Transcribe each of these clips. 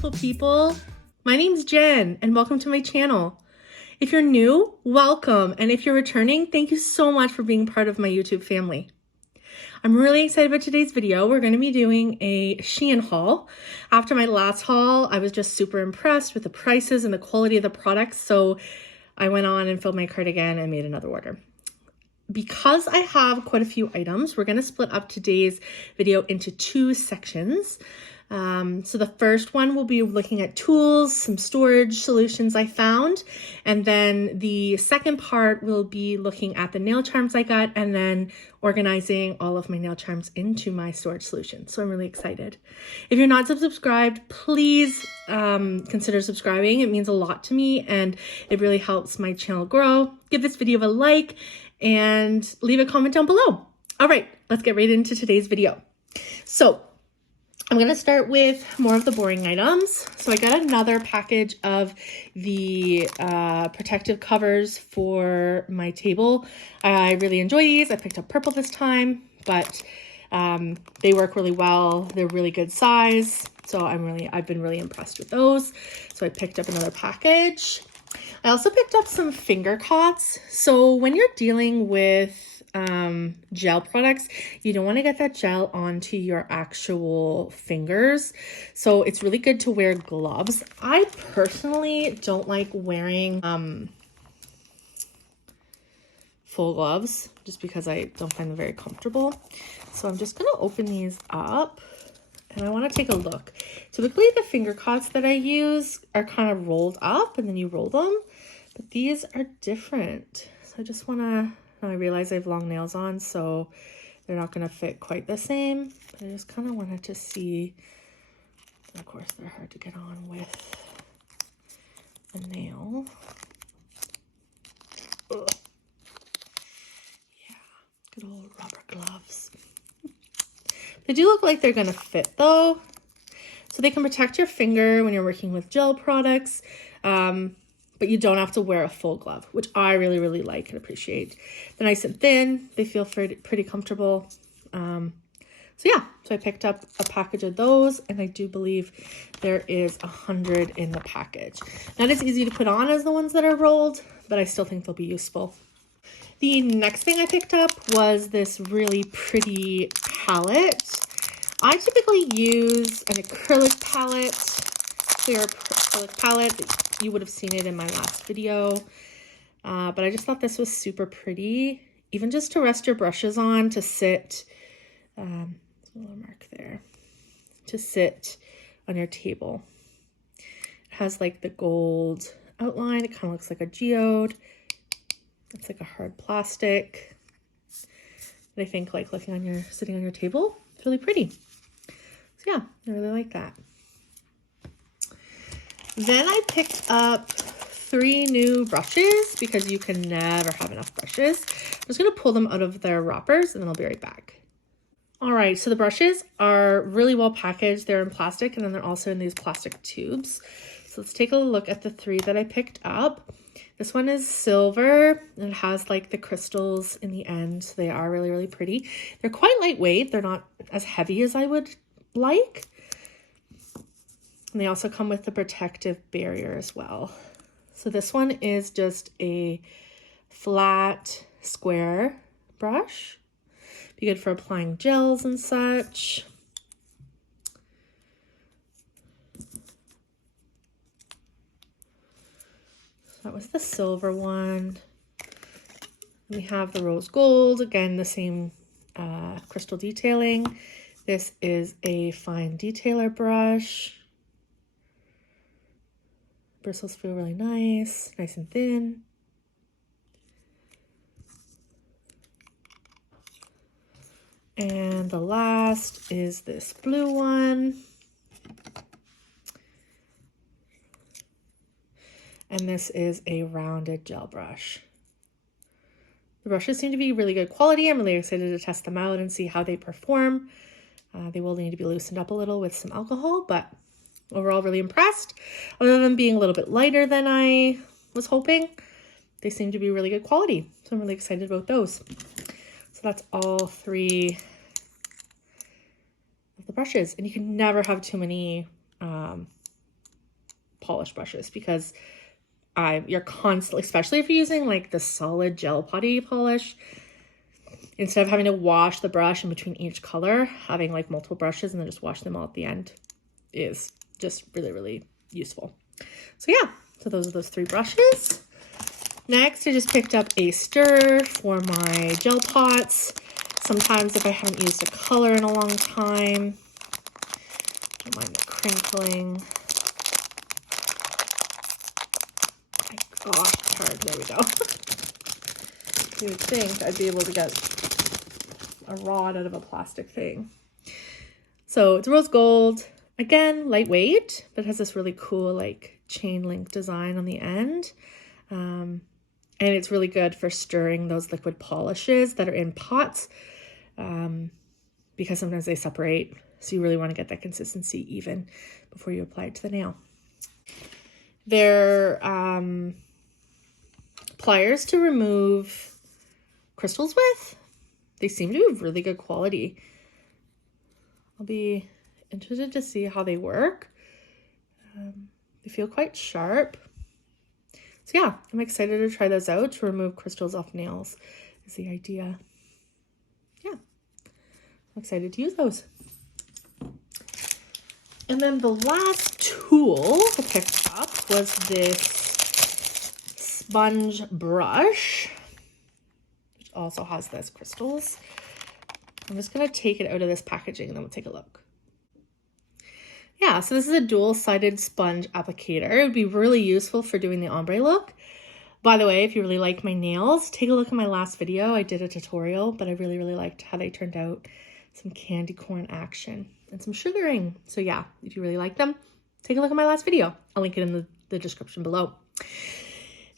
beautiful people. My name's Jen and welcome to my channel. If you're new, welcome. And if you're returning, thank you so much for being part of my YouTube family. I'm really excited about today's video. We're going to be doing a SHEIN haul. After my last haul, I was just super impressed with the prices and the quality of the products. So I went on and filled my cart again and made another order. Because I have quite a few items, we're going to split up today's video into two sections. So the first one will be looking at tools, some storage solutions I found. And then the second part will be looking at the nail charms I got and then organizing all of my nail charms into my storage solution. So I'm really excited. If you're not subscribed, please consider subscribing. It means a lot to me and it really helps my channel grow. Give this video a like and leave a comment down below. All right, let's get right into today's video. So I'm going to start with more of the boring items. So I got another package of the protective covers for my table. I really enjoy these. I picked up purple this time, but they work really well. They're really good size. So I've been really impressed with those. So I picked up another package. I also picked up some finger cots. So when you're dealing with gel products, you don't want to get that gel onto your actual fingers. So it's really good to wear gloves. I personally don't like wearing full gloves just because I don't find them very comfortable. So I'm just going to open these up and I want to take a look. Typically the finger cots that I use are kind of rolled up and then you roll them, but these are different. So I just want to, I realize I have long nails on, so they're not going to fit quite the same. But I just kind of wanted to see, and of course they're hard to get on with the nail. Ugh. Yeah, good old rubber gloves. They do look like they're going to fit though. So they can protect your finger when you're working with gel products. But you don't have to wear a full glove, which I really, really like and appreciate. They're nice and thin. They feel pretty comfortable. So yeah, so I picked up a package of those and I do believe there is 100 in the package. Not as easy to put on as the ones that are rolled, but I still think they'll be useful. The next thing I picked up was this really pretty palette. I typically use an acrylic palette, clear acrylic palette. You would have seen it in my last video, but I just thought this was super pretty, even just to rest your brushes on, to sit, there's a little mark there, to sit on your table. It has like the gold outline. It kind of looks like a geode. It's like a hard plastic. And I think like sitting on your table, it's really pretty. So yeah, I really like that. Then I picked up 3 new brushes because you can never have enough brushes. I'm just going to pull them out of their wrappers and then I'll be right back. All right, so the brushes are really well packaged. They're in plastic and then they're also in these plastic tubes. So let's take a look at the 3 that I picked up. This one is silver and it has like the crystals in the end. So they are really, really pretty. They're quite lightweight. They're not as heavy as I would like. And they also come with the protective barrier as well. So this one is just a flat square brush. Be good for applying gels and such. So that was the silver one. We have the rose gold, again, the same crystal detailing. This is a fine detailer brush. Bristles feel really nice and thin. And the last is this blue one. And this is a rounded gel brush. The brushes seem to be really good quality. I'm really excited to test them out and see how they perform. They will need to be loosened up a little with some alcohol, but overall really impressed. Other than being a little bit lighter than I was hoping, they seem to be really good quality. So I'm really excited about those. So that's all 3 of the brushes. And you can never have too many polish brushes because you're constantly, especially if you're using like the solid gel putty polish, instead of having to wash the brush in between each color, having like multiple brushes and then just wash them all at the end is just really, really useful. So yeah, so those are those 3 brushes. Next, I just picked up a stir for my gel pots. Sometimes if I haven't used a color in a long time, don't mind the crinkling. Oh gosh, it's hard. There we go. You would think I'd be able to get a rod out of a plastic thing. So it's rose gold. Again, lightweight, but it has this really cool like chain link design on the end. And it's really good for stirring those liquid polishes that are in pots because sometimes they separate. So you really want to get that consistency even before you apply it to the nail. They're pliers to remove crystals with. They seem to be of really good quality. I'll be interested to see how they work. They feel quite sharp. So yeah, I'm excited to try those out to remove crystals off nails is the idea. Yeah, I'm excited to use those. And then the last tool I picked up was this sponge brush, which also has those crystals. I'm just going to take it out of this packaging and then we'll take a look. Yeah, so this is a dual-sided sponge applicator. It would be really useful for doing the ombre look. By the way, if you really like my nails, take a look at my last video. I did a tutorial, but I really, really liked how they turned out. Some candy corn action and some sugaring. So yeah, if you really like them, take a look at my last video. I'll link it in the description below.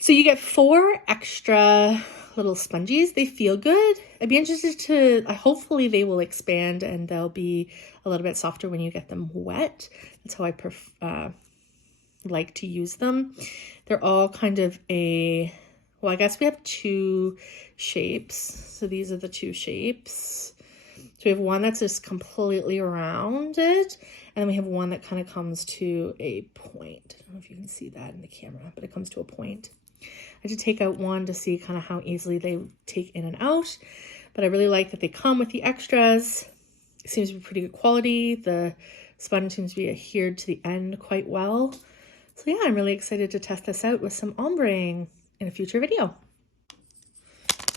So you get 4 extra little sponges. They feel good. I'd be interested to, hopefully they will expand and they'll be a little bit softer when you get them wet. That's how I like to use them. They're all kind of well, I guess we have 2 shapes. So these are the 2 shapes. So we have one that's just completely rounded, and then we have one that kind of comes to a point. I don't know if you can see that in the camera, but it comes to a point. I had to take out one to see kind of how easily they take in and out, but I really like that they come with the extras. It seems to be pretty good quality. The sponge seems to be adhered to the end quite well. So yeah, I'm really excited to test this out with some ombreing in a future video.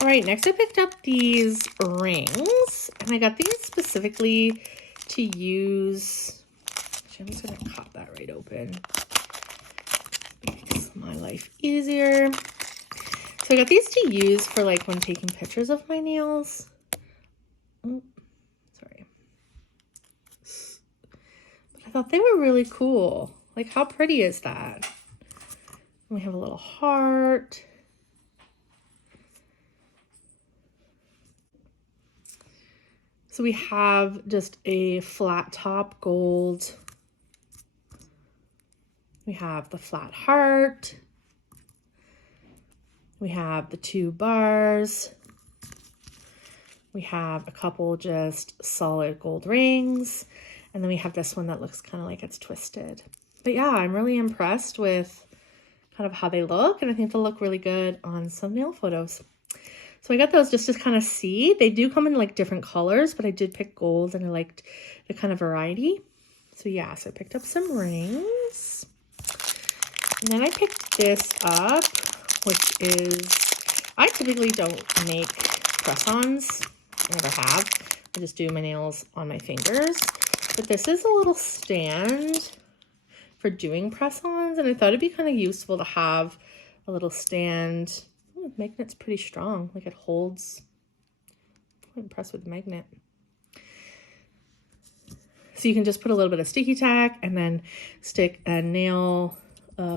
All right, next I picked up these rings, and I got these specifically to use. Actually, I'm just gonna cut that right open. Makes my life easier. So I got these to use for like when taking pictures of my nails. Oh, sorry. But I thought they were really cool. Like, how pretty is that? We have a little heart. So we have just a flat top gold. We have the flat heart. We have the 2 bars. We have a couple just solid gold rings. And then we have this one that looks kind of like it's twisted. But yeah, I'm really impressed with kind of how they look. And I think they'll look really good on some nail photos. So I got those just to kind of see. They do come in like different colors, but I did pick gold and I liked the kind of variety. So yeah, so I picked up some rings. And then I picked this up, which is, I typically don't make press-ons. I never have. I just do my nails on my fingers. But this is a little stand for doing press-ons, and I thought it'd be kind of useful to have a little stand. Oh, the magnet's pretty strong. Like, it holds. I'm impressed with the magnet. So you can just put a little bit of sticky tack and then stick a nail,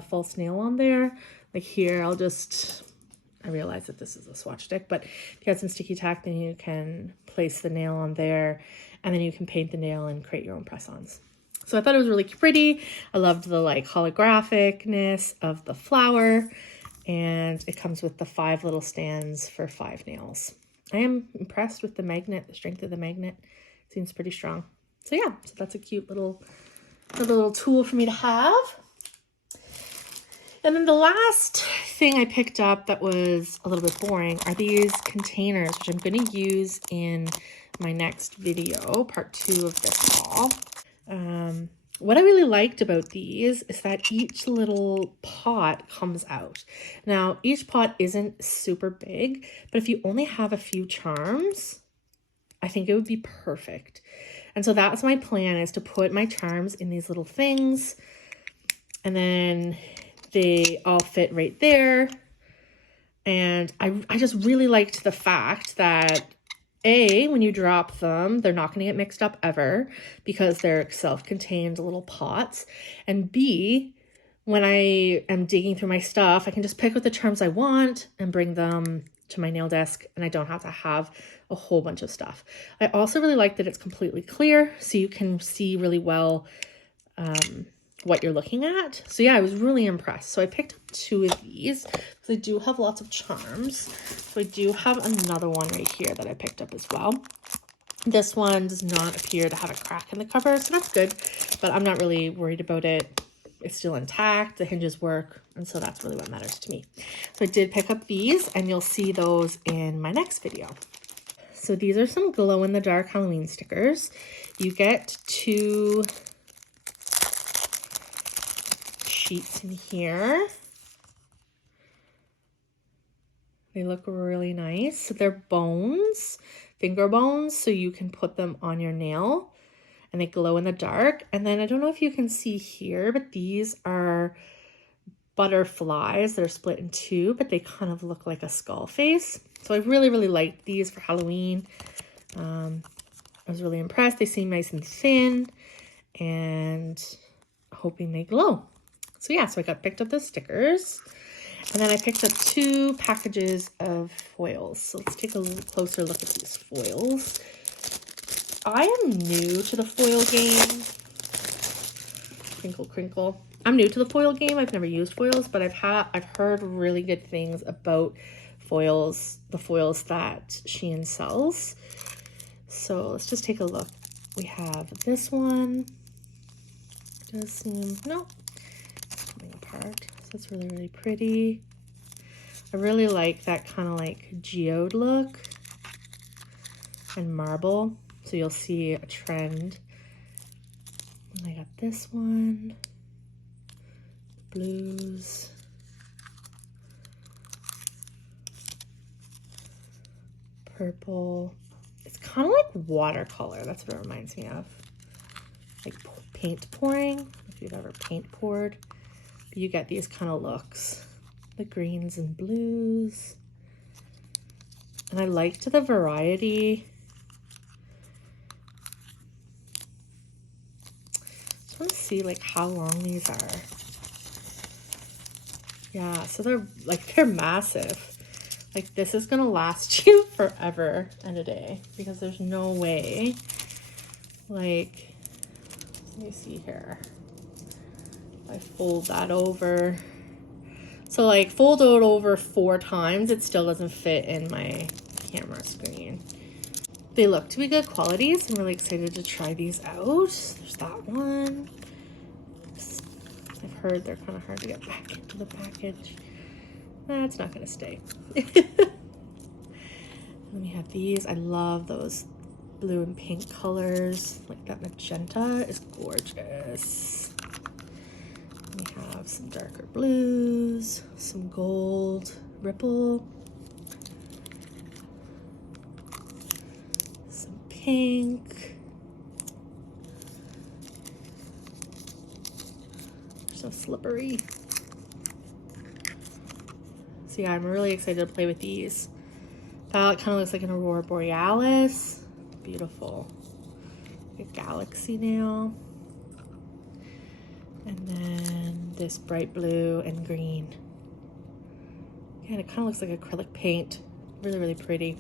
false nail on there. Like here, I realize that this is a swatch stick, but if you have some sticky tack, then you can place the nail on there, and then you can paint the nail and create your own press-ons. So I thought it was really pretty. I loved the like holographicness of the flower, and it comes with the 5 little stands for 5 nails. I am impressed with the magnet. The strength of the magnet seems pretty strong. So yeah, so that's a cute little tool for me to have. And then the last thing I picked up that was a little bit boring are these containers, which I'm going to use in my next video, part 2 of this haul. What I really liked about these is that each little pot comes out. Now, each pot isn't super big, but if you only have a few charms, I think it would be perfect. And so that's my plan, is to put my charms in these little things, and then they all fit right there. And I just really liked the fact that A, when you drop them, they're not going to get mixed up ever because they're self-contained little pots. And B, when I am digging through my stuff, I can just pick out the charms I want and bring them to my nail desk, and I don't have to have a whole bunch of stuff. I also really like that it's completely clear, so you can see really well what you're looking at. So yeah, I was really impressed. So I picked up 2 of these because they do have lots of charms. So I do have another one right here that I picked up as well. This one does not appear to have a crack in the cover, so that's good, but I'm not really worried about it. It's still intact, the hinges work, and so that's really what matters to me. So I did pick up these, and you'll see those in my next video. So these are some glow-in-the-dark Halloween stickers. You get 2 sheets in here. They look really nice. They're bones, finger bones, so you can put them on your nail, and they glow in the dark. And then I don't know if you can see here, but these are butterflies. They're split in 2, but they kind of look like a skull face. So I really, really liked these for Halloween. I was really impressed. They seem nice and thin, and hoping they glow. So yeah, so I picked up the stickers, and then I picked up 2 packages of foils. So let's take a little closer look at these foils. I am new to the foil game. Crinkle, crinkle. I'm new to the foil game. I've never used foils, but I've heard really good things about foils, the foils that SHEIN sells. So let's just take a look. We have this one. It does seem, no, it's coming apart. So it's really, really pretty. I really like that kind of like geode look and marble. So you'll see a trend. And I got this one. Blues. Purple. It's kind of like watercolor. That's what it reminds me of. Like paint pouring, if you've ever paint poured. But you get these kind of looks. The greens and blues. And I liked the variety. Just want to see like how long these are. Yeah, so they're massive. Like this is gonna last you forever and a day, because there's no way, like, let me see here. If I fold that over. So like fold it over 4 times, it still doesn't fit in my camera screen. They look to be good quality, so I'm really excited to try these out. There's that one. I've heard they're kind of hard to get back into the package. That's not going to stay. Let me have these. I love those blue and pink colors. Like that magenta is gorgeous. We have some darker blues, some gold ripple, some pink. They're so slippery. So yeah, I'm really excited to play with these. That kind of looks like an Aurora Borealis. Beautiful. Like a galaxy nail. And then this bright blue and green. And it kind of looks like acrylic paint. Really, really pretty.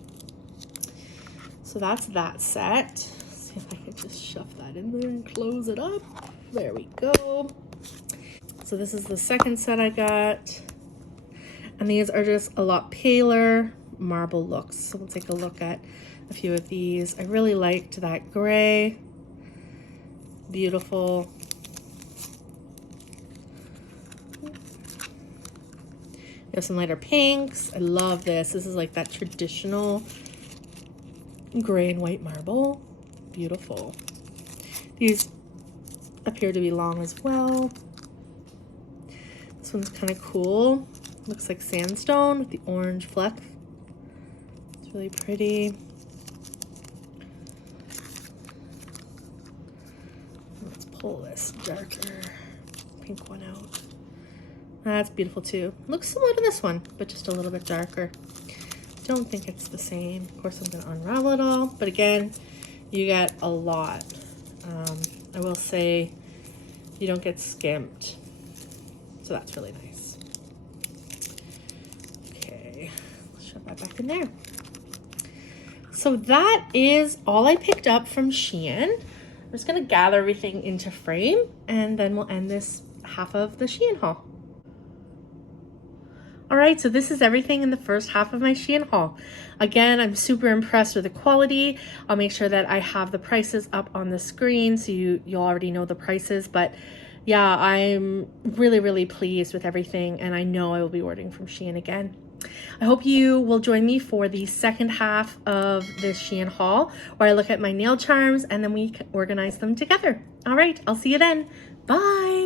So that's that set. Let's see if I can just shove that in there and close it up. There we go. So this is the second set I got. And these are just a lot paler marble looks. So we'll take a look at a few of these. I really liked that gray. Beautiful. You have some lighter pinks. I love this. This is like that traditional gray and white marble. Beautiful. These appear to be long as well. This one's kind of cool. Looks like sandstone with the orange flecks. It's really pretty. Let's pull this darker pink one out. That's beautiful too. Looks similar to this one, but just a little bit darker. Don't think it's the same. Of course, I'm going to unravel it all, but again, you get a lot. I will say you don't get skimped, so that's really nice. Okay, let's shove that back in there. So that is all I picked up from Shein. I'm just going to gather everything into frame, and then we'll end this half of the Shein haul. All right, so this is everything in the first half of my Shein haul. Again, I'm super impressed with the quality. I'll make sure that I have the prices up on the screen so you already know the prices. But yeah, I'm really pleased with everything, and I know I will be ordering from Shein again. I hope you will join me for the second half of this Shein haul, where I look at my nail charms and then we organize them together. All right, I'll see you then. Bye.